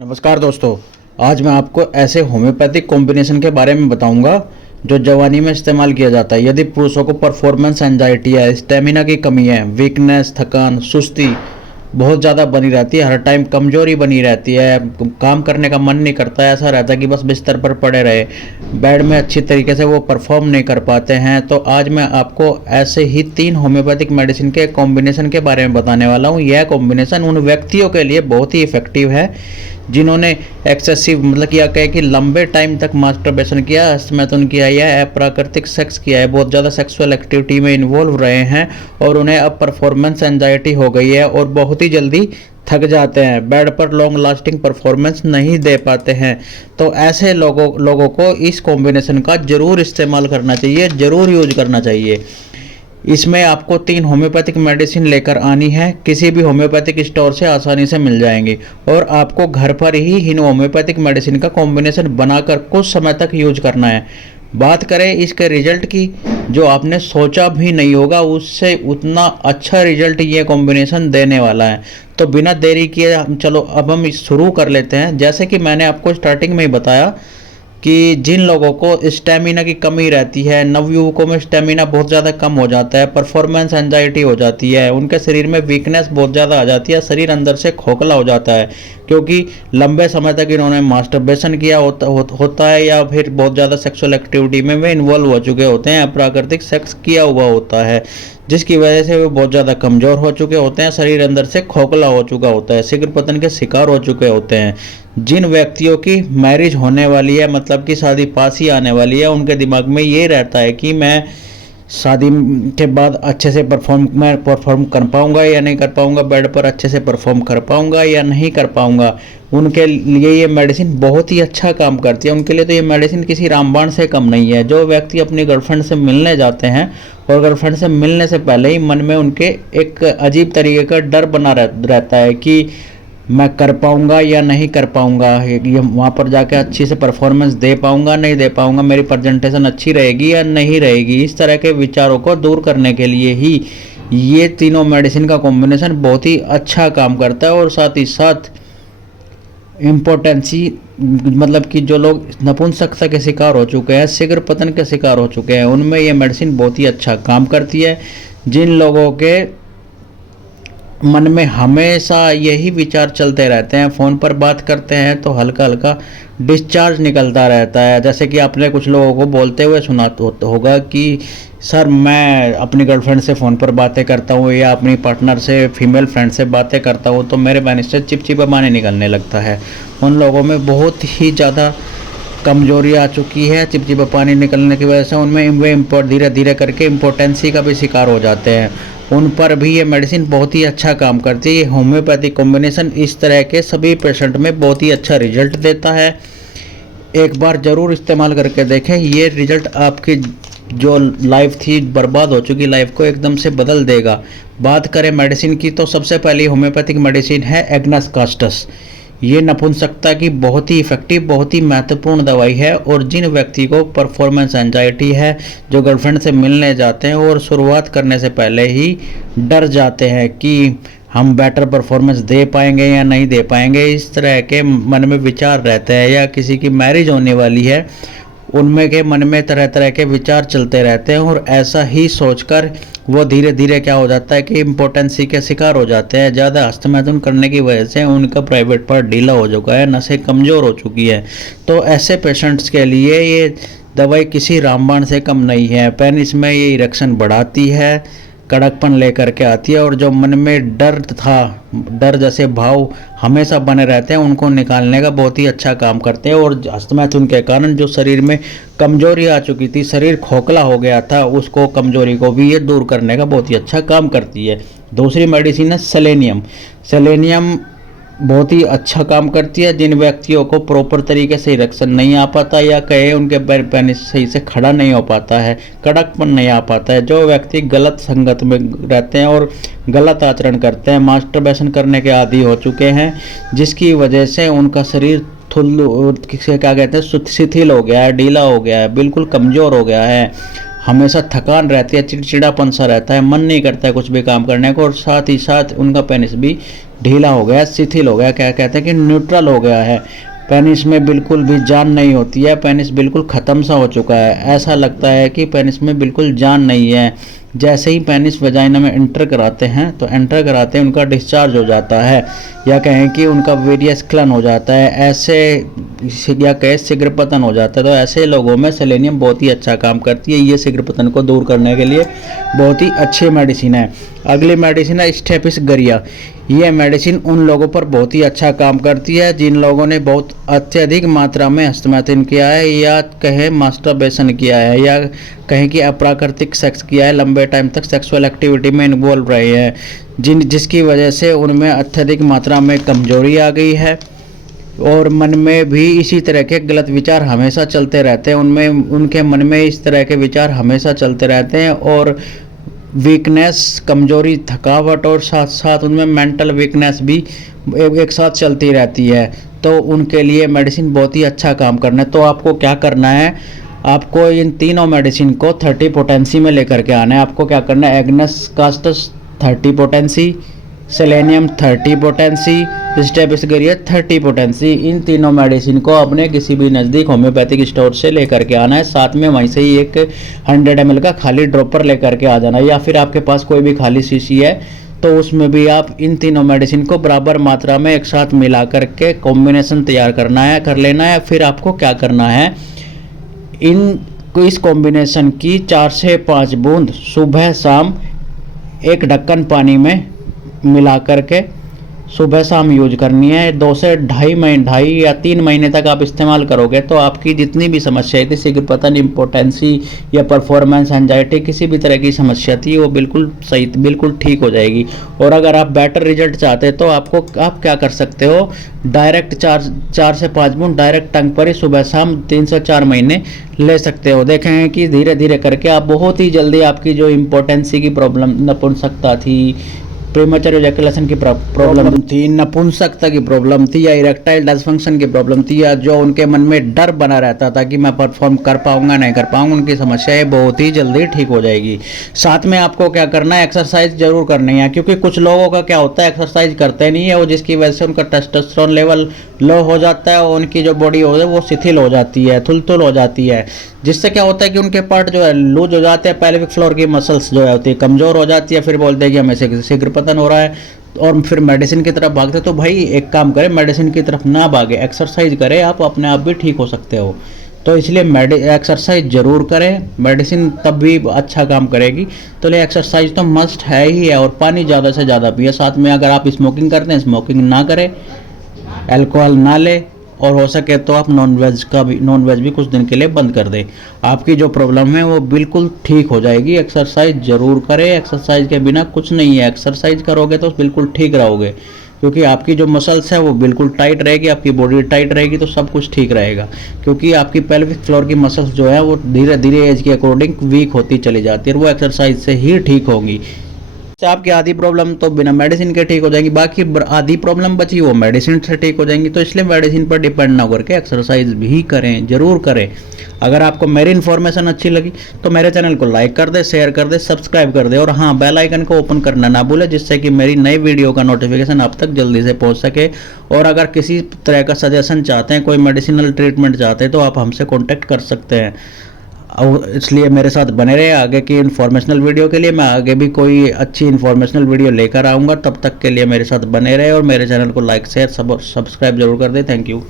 नमस्कार दोस्तों। आज मैं आपको ऐसे होम्योपैथिक कॉम्बिनेशन के बारे में बताऊंगा जो जवानी में इस्तेमाल किया जाता है। यदि पुरुषों को परफॉर्मेंस एंजाइटी है, स्टेमिना की कमी है, वीकनेस, थकान, सुस्ती बहुत ज़्यादा बनी रहती है, हर टाइम कमजोरी बनी रहती है, काम करने का मन नहीं करता है, ऐसा रहता है कि बस बिस्तर पर पड़े रहे, बेड में अच्छी तरीके से वो परफॉर्म नहीं कर पाते हैं, तो आज मैं आपको ऐसे ही 3 होम्योपैथिक मेडिसिन के कॉम्बिनेशन के बारे में बताने वाला हूँ। यह कॉम्बिनेशन उन व्यक्तियों के लिए बहुत ही इफेक्टिव है जिन्होंने एक्सेसिव मतलब किया कहे कि लंबे टाइम तक मास्टरबेशन किया, हस्तमैथुन किया या अप्राकृतिक सेक्स किया है, बहुत ज़्यादा सेक्सुअल एक्टिविटी में इन्वॉल्व रहे हैं और उन्हें अब परफॉर्मेंस एंजाइटी हो गई है और बहुत ही जल्दी थक जाते हैं, बेड पर लॉन्ग लास्टिंग परफॉर्मेंस नहीं दे पाते हैं। तो ऐसे लोगों को इस कॉम्बिनेशन का ज़रूर इस्तेमाल करना चाहिए, ज़रूर यूज करना चाहिए। इसमें आपको 3 होम्योपैथिक मेडिसिन लेकर आनी है, किसी भी होम्योपैथिक स्टोर से आसानी से मिल जाएंगी और आपको घर पर ही इन होम्योपैथिक मेडिसिन का कॉम्बिनेशन बनाकर कुछ समय तक यूज करना है। बात करें इसके रिजल्ट की, जो आपने सोचा भी नहीं होगा उससे उतना अच्छा रिजल्ट ये कॉम्बिनेशन देने वाला है। तो बिना देरी किए चलो अब हम शुरू कर लेते हैं। जैसे कि मैंने आपको स्टार्टिंग में ही बताया कि जिन लोगों को स्टेमिना की कमी रहती है, नवयुवकों में स्टेमिना बहुत ज़्यादा कम हो जाता है, परफॉर्मेंस एंजाइटी हो जाती है, उनके शरीर में वीकनेस बहुत ज़्यादा आ जाती है, शरीर अंदर से खोखला हो जाता है क्योंकि लंबे समय तक इन्होंने मास्टरबेशन किया होता है या फिर बहुत ज़्यादा सेक्सुअल एक्टिविटी में वे इन्वॉल्व हो चुके होते हैं, अप्राकृतिक सेक्स किया हुआ होता है, जिसकी वजह से वे बहुत ज़्यादा कमज़ोर हो चुके होते हैं, शरीर अंदर से खोखला हो चुका होता है, शीघ्र पतन के शिकार हो चुके होते हैं। जिन व्यक्तियों की मैरिज होने वाली है, मतलब कि शादी पास ही आने वाली है, उनके दिमाग में ये रहता है कि मैं शादी के बाद अच्छे से परफॉर्म कर पाऊंगा या नहीं कर पाऊंगा, बेड पर अच्छे से परफॉर्म कर पाऊंगा या नहीं कर पाऊंगा। उनके लिए ये मेडिसिन बहुत ही अच्छा काम करती है। उनके लिए तो ये मेडिसिन किसी रामबाण से कम नहीं है। जो व्यक्ति अपनी गर्लफ्रेंड से मिलने जाते हैं और गर्लफ्रेंड से मिलने से पहले ही मन में उनके एक अजीब तरीके का डर बना रहता है कि मैं कर पाऊंगा या नहीं कर पाऊंगा, ये वहाँ पर जाके अच्छी से परफॉर्मेंस दे पाऊंगा नहीं दे पाऊंगा, मेरी प्रेजेंटेशन अच्छी रहेगी या नहीं रहेगी। इस तरह के विचारों को दूर करने के लिए ही ये तीनों मेडिसिन का कॉम्बिनेशन बहुत ही अच्छा काम करता है। और साथ ही साथ इम्पोर्टेंसी मतलब कि जो लोग नपुंसकता के शिकार हो चुके हैं, शीघ्र पतन के शिकार हो चुके हैं, उनमें ये मेडिसिन बहुत ही अच्छा काम करती है। जिन लोगों के मन में हमेशा यही विचार चलते रहते हैं, फ़ोन पर बात करते हैं तो हल्का हल्का डिस्चार्ज निकलता रहता है, जैसे कि आपने कुछ लोगों को बोलते हुए सुना होगा कि सर मैं अपनी गर्लफ्रेंड से फ़ोन पर बातें करता हूँ या अपनी पार्टनर से, फीमेल फ्रेंड से बातें करता हूँ तो मेरे पैनिस से चिपचिपा पानी निकलने लगता है। उन लोगों में बहुत ही ज़्यादा कमजोरी आ चुकी है। चिपचिपा पानी निकलने की वजह से उनमें वे धीरे धीरे करके इम्पोर्टेंसी का भी शिकार हो जाते हैं। उन पर भी ये मेडिसिन बहुत ही अच्छा काम करती है। ये होम्योपैथिक कॉम्बिनेशन इस तरह के सभी पेशेंट में बहुत ही अच्छा रिजल्ट देता है। एक बार ज़रूर इस्तेमाल करके देखें, ये रिजल्ट आपकी जो लाइफ थी, बर्बाद हो चुकी लाइफ को एकदम से बदल देगा। बात करें मेडिसिन की तो सबसे पहली होम्योपैथिक मेडिसिन है एग्नस कास्टस। ये नपुंसकता की बहुत ही इफेक्टिव, बहुत ही महत्वपूर्ण दवाई है और जिन व्यक्ति को परफॉर्मेंस एंजाइटी है, जो गर्लफ्रेंड से मिलने जाते हैं और शुरुआत करने से पहले ही डर जाते हैं कि हम बेटर परफॉर्मेंस दे पाएंगे या नहीं दे पाएंगे, इस तरह के मन में विचार रहते हैं, या किसी की मैरिज होने वाली है उनमें के मन में तरह तरह के विचार चलते रहते हैं और ऐसा ही सोचकर वो धीरे धीरे क्या हो जाता है कि इम्पोर्टेंसी के शिकार हो जाते हैं। ज़्यादा हस्तमैथुन करने की वजह से उनका प्राइवेट पार्ट ढीला हो चुका है, नसें कमज़ोर हो चुकी है। तो ऐसे पेशेंट्स के लिए ये दवाई किसी रामबाण से कम नहीं है। पेनिस में ये इरेक्शन बढ़ाती है, कड़कपन लेकर के आती है और जो मन में डर था, डर जैसे भाव हमेशा बने रहते हैं, उनको निकालने का बहुत ही अच्छा काम करते हैं। और हस्तमैथुन के कारण जो शरीर में कमजोरी आ चुकी थी, शरीर खोखला हो गया था, उसको कमजोरी को भी ये दूर करने का बहुत ही अच्छा काम करती है। दूसरी मेडिसिन है सेलेनियम। सेलेनियम बहुत ही अच्छा काम करती है। जिन व्यक्तियों को प्रॉपर तरीके से इरेक्शन नहीं आ पाता या कहे उनके पेनिस सही से खड़ा नहीं हो पाता है, कड़कपन नहीं आ पाता है, जो व्यक्ति गलत संगत में रहते हैं और गलत आचरण करते हैं, मास्टरबेशन करने के आदी हो चुके हैं, जिसकी वजह से उनका शरीर क्या कहते हैं शिथिल हो गया है, ढीला हो गया है, बिल्कुल कमज़ोर हो गया है, हमेशा थकान रहती है, चिड़चिड़ापन सा रहता है, मन नहीं करता है कुछ भी काम करने को, और साथ ही साथ उनका पेनिस भी ढीला हो गया, शिथिल हो गया, क्या कहते हैं कि न्यूट्रल हो गया है। पेनिस में बिल्कुल भी जान नहीं होती है, पेनिस बिल्कुल ख़त्म सा हो चुका है। ऐसा लगता है कि पेनिस में बिल्कुल जान नहीं है। जैसे ही पेनिस वजाइना में एंटर कराते हैं तो एंटर कराते हैं उनका डिस्चार्ज हो जाता है, या कहें कि उनका वीर्यस्खलन हो जाता है, ऐसे या कहें शीघ्र पतन हो जाता है। तो ऐसे लोगों में सेलेनियम बहुत ही अच्छा काम करती है। ये शीघ्र पतन को दूर करने के लिए बहुत ही अच्छी मेडिसिन है। अगली मेडिसिन है स्टेपिस गरिया। ये मेडिसिन उन लोगों पर बहुत ही अच्छा काम करती है जिन लोगों ने बहुत अत्यधिक मात्रा में हस्तमैथुन किया है, या कहें मास्टरबेशन किया है, या कहें कि अप्राकृतिक सेक्स किया है, लंबे टाइम तक सेक्सुअल एक्टिविटी में इन्वॉल्व रहे हैं, जिसकी वजह से उनमें अत्यधिक मात्रा में कमजोरी आ गई है, और मन में भी इसी तरह के गलत विचार हमेशा चलते रहते हैं। उनके मन में इस तरह के विचार हमेशा चलते रहते हैं, और वीकनेस, कमजोरी, थकावट, और साथ साथ उनमें मेंटल वीकनेस भी एक साथ चलती रहती है। तो उनके लिए मेडिसिन बहुत ही अच्छा काम करना है। तो आपको क्या करना है, आपको इन तीनों मेडिसिन को 30 पोटेंसी में लेकर के आना है। आपको क्या करना है, agnus castus 30 potency, selenium 30 potency, staphysagria 30 potency, इन तीनों मेडिसिन को अपने किसी भी नज़दीक होम्योपैथिक स्टोर से लेकर के आना है। साथ में वहीं से ही एक 100 ml का खाली ड्रॉपर लेकर के आ जाना है, या फिर आपके पास कोई भी खाली शीशी है तो उसमें भी आप इन तीनों मेडिसिन को बराबर मात्रा में एक साथ मिला करके कॉम्बिनेशन तैयार कर लेना है। फिर आपको क्या करना है, इस कॉम्बिनेशन की 4 से 5 बूंद सुबह शाम एक ढक्कन पानी में मिला करके सुबह शाम यूज करनी है। 2 से ढाई या 3 महीने तक आप इस्तेमाल करोगे तो आपकी जितनी भी समस्या थी, शीघ्र पतन, इम्पोटेंसी या परफॉर्मेंस एंजाइटी, किसी भी तरह की समस्या थी, वो बिल्कुल सही, बिल्कुल ठीक हो जाएगी। और अगर आप बेटर रिजल्ट चाहते हैं तो आप क्या कर सकते हो, डायरेक्ट 4 से 5 बूंद डायरेक्ट टंग पर ही सुबह शाम 3 से 4 महीने ले सकते हो। देखें कि धीरे धीरे करके आप बहुत ही जल्दी आपकी जो इम्पोटेंसी की प्रॉब्लम, नपुंसकता थी, प्रीमेचर इजैकुलेशन की प्रॉब्लम थी, नपुंसकता की प्रॉब्लम थी, या इरेक्टाइल डिसफंक्शन की प्रॉब्लम थी, या जो उनके मन में डर बना रहता था कि मैं परफॉर्म कर पाऊंगा नहीं कर पाऊंगा, उनकी समस्याएं बहुत ही जल्दी ठीक हो जाएगी। साथ में आपको क्या करना है, एक्सरसाइज जरूर करनी है, क्योंकि कुछ लोगों का क्या होता है, एक्सरसाइज करते नहीं है वो, जिसकी वजह से उनका टेस्टोस्टेरोन लेवल लो हो जाता है, और उनकी जो बॉडी हो है वो शिथिल हो जाती है, थुलथुल हो जाती है, जिससे क्या होता है कि उनके पार्ट जो है लूज हो जाते हैं, पेल्विक फ्लोर की मसल्स जो है होती है कमज़ोर हो जाती है, फिर बोलते हैं कि हमें शीघ्र पतन हो रहा है, और फिर मेडिसिन की तरफ भागते। तो भाई एक काम करें, मेडिसिन की तरफ ना भागे, एक्सरसाइज करें, आप अपने आप भी ठीक हो सकते हो। तो इसलिए एक्सरसाइज जरूर करें, मेडिसिन तब भी अच्छा काम करेगी। तो लिए एक्सरसाइज तो मस्ट है ही है, और पानी ज़्यादा से ज़्यादा पिए। साथ में अगर आप स्मोकिंग करते हैं, स्मोकिंग ना करें, अल्कोहल ना ले, और हो सके तो आप नॉन वेज भी कुछ दिन के लिए बंद कर दें। आपकी जो प्रॉब्लम है वो बिल्कुल ठीक हो जाएगी। एक्सरसाइज जरूर करें, एक्सरसाइज के बिना कुछ नहीं है, एक्सरसाइज करोगे तो बिल्कुल ठीक रहोगे, क्योंकि आपकी जो मसल्स है वो बिल्कुल टाइट रहेगी, आपकी बॉडी टाइट रहेगी, तो सब कुछ ठीक रहेगा। क्योंकि आपकी पेल्विक फ्लोर की मसल्स जो है वो धीरे धीरे एज के अकॉर्डिंग वीक होती चली जाती है, और वो एक्सरसाइज से ही ठीक होंगी। आपकी आधी प्रॉब्लम तो बिना मेडिसिन के ठीक हो जाएगी, बाकी आधी प्रॉब्लम बची वो मेडिसिन से ठीक हो जाएंगी। तो इसलिए मेडिसिन पर डिपेंड ना करके एक्सरसाइज भी करें, जरूर करें। अगर आपको मेरी इन्फॉर्मेशन अच्छी लगी तो मेरे चैनल को लाइक कर दे, शेयर कर दे, सब्सक्राइब कर दे, और हाँ, बेल आइकन को ओपन करना ना भूले, जिससे कि मेरी नई वीडियो का नोटिफिकेशन आप तक जल्दी से पहुँच सके। और अगर किसी तरह का सजेशन चाहते हैं, कोई मेडिसिनल ट्रीटमेंट चाहते हैं, तो आप हमसे कॉन्टैक्ट कर सकते हैं। और इसलिए मेरे साथ बने रहे आगे की इन्फॉर्मेशनल वीडियो के लिए। मैं आगे भी कोई अच्छी इन्फॉर्मेशनल वीडियो लेकर आऊँगा, तब तक के लिए मेरे साथ बने रहे, और मेरे चैनल को लाइक शेयर सब्सक्राइब जरूर कर दें। Thank you.